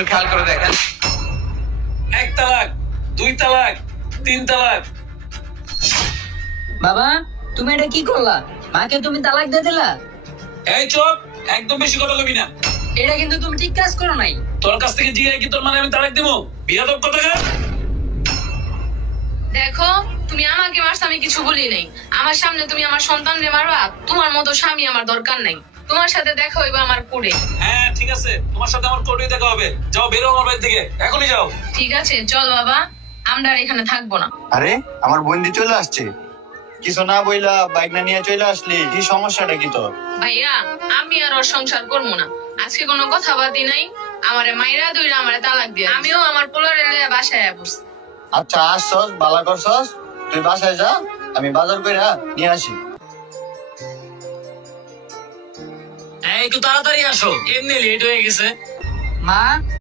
একটু খেয়াল করে দেখেন। 1 তালাক, 2 তালাক, 3 তালাক। বাবা, তুমি এটা কি করলা? মাকে তুমি তালাক দিয়ে দিলা? এই চুপ, একদম বেশি কথা কবি না। এটা কিন্তু তুমি ঠিক কাজ করো নাই। তোর কাছ থেকে জিজ্ঞাসা কি তোর মানে আমি তালাক দিব? বিয়াদব কোথাকার। দেখো, তুমি আমাকে মারছো, আমি কিছু বলি নাই। আমার সামনে তুমি আমার সন্তানরে মারবা? তোমার মতো স্বামী আমার দরকার নাই। তোমার সাথে দেখা হইবা আমার কোর্টে। হ্যাঁ ঠিক আছে, তোমার সাথে আমার কোর্টে দেখা হবে। যাও, বেরো আমার বাড়ি থেকে, এখনই যাও। ঠিক আছে, চল বাবা, আমরা আর এখানে থাকবো না। আরে আমার বন্ধু চলে আসছে, কিছু না বইলা বাইক না নিয়ে চলে আসলি, কি সমস্যাটা কি তোর? ভাইয়া, আমি আর ওর সংসার করবো না। আজকে কোনো কথাবার্তি নাই। আমারে মাইরা দুইরা আমারে তালাক দিয়ে আমিও আমার পোলারে লইয়া বাসায় আয়া পড়ছি। আচ্ছা আসছস, বালা করছস, তুই বাসায় যা, আমি বাজার কইরা নিয়ে আসি। একটু তাড়াতাড়ি আসো, এমনি লেট হয়ে গেছে। মা,